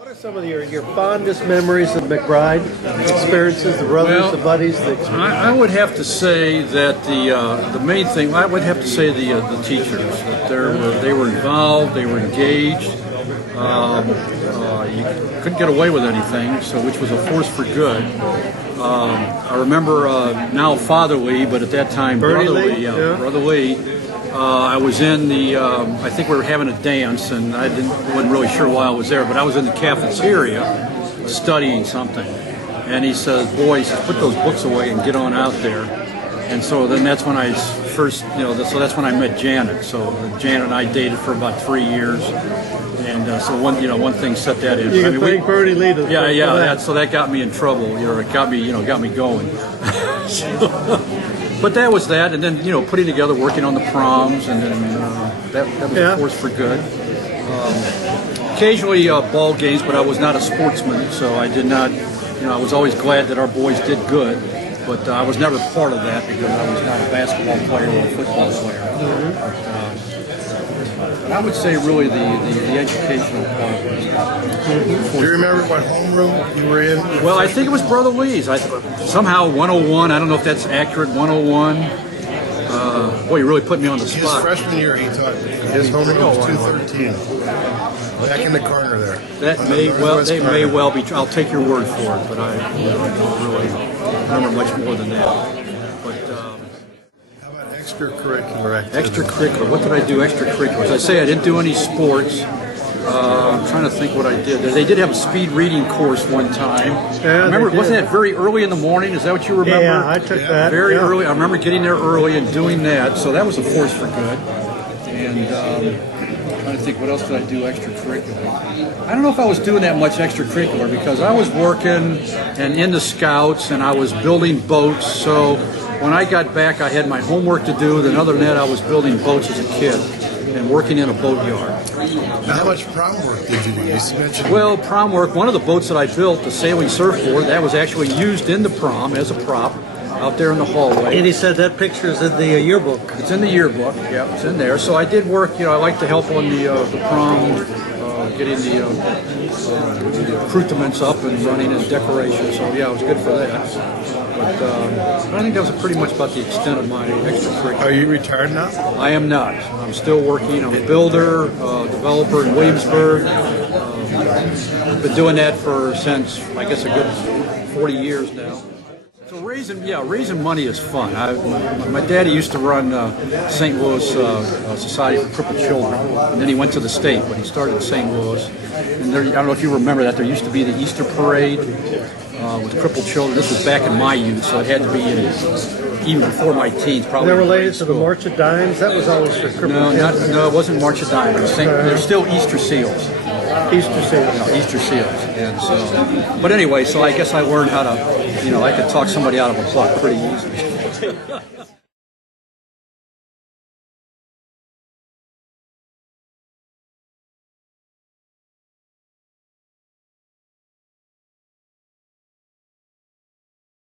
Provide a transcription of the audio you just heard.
What are some of your fondest memories of McBride? Experiences, the brothers, the buddies? I would have to say that the main thing, I would have to say the teachers, that they were involved, they were engaged. You couldn't get away with anything, so which was a force for good. I remember now Father Lee, but at that time Brother Lee. Brother Lee. I was in the, I think we were having a dance, and wasn't really sure why I was there, but I was in the cafeteria studying something. And he says, boy, he says, put those books away and get on out there. And so then that's when I first, so that's when I met Janet. So Janet and I dated for about 3 years. And so one thing set that in. You can thank Bernie Lee. So that got me in trouble. It got me going. But that was that, and then putting together, working on the proms, and then that was a force for good. Occasionally ball games, but I was not a sportsman, so I did not. I was always glad that our boys did good, but I was never part of that because I was not a basketball player or a football player. But I would say really the educational part was. Do you remember what homeroom you were in? Well, I think it was Brother Lee's. Somehow 101. I don't know if that's accurate. 101. Boy, you really put me on the spot. His freshman year, he taught me. His homeroom was 213. Back in the corner there. That may well be true. I'll take your word for it, but I don't really remember much more than that. Extracurricular activities. Extracurricular. What did I do extracurricular? As I say, I didn't do any sports. I'm trying to think what I did. They did have a speed reading course one time. Yeah, remember, wasn't that very early in the morning? Is that what you remember? Yeah, I took that. Very early. I remember getting there early and doing that. So that was a force for good. And I'm trying to think, what else did I do extracurricular? I don't know if I was doing that much extracurricular because I was working and in the scouts and I was building boats. So when I got back, I had my homework to do. Then other than that, I was building boats as a kid and working in a boat yard. Now, how much prom work did you do? You mentioned. Well, prom work, one of the boats that I built, the sailing surfboard, that was actually used in the prom as a prop out there in the hallway. And he said that picture is in the yearbook. It's in the yearbook, yeah, it's in there. So I did work, I like to help on the prom, getting the accoutrements up and running and decorations. So yeah, it was good for that. But I think that was pretty much about the extent of my extracurricular. Are you retired now? I am not. I'm still working. I'm a builder, developer in Williamsburg. Been doing that since I guess a good 40 years now. So raising money is fun. My daddy used to run St. Louis Society for Crippled Children, and then he went to the state, but he started in St. Louis. And I don't know if you remember that, there used to be the Easter parade with crippled children. This was back in my youth, so it had to be even before my teens. Probably. They're related to the March of Dimes? That was always for crippled kids. No, it wasn't March of Dimes. There's still Easter seals. Easter seals. No, Easter seals. And so, but anyway, so I guess I learned how to, I could talk somebody out of a plot pretty easily.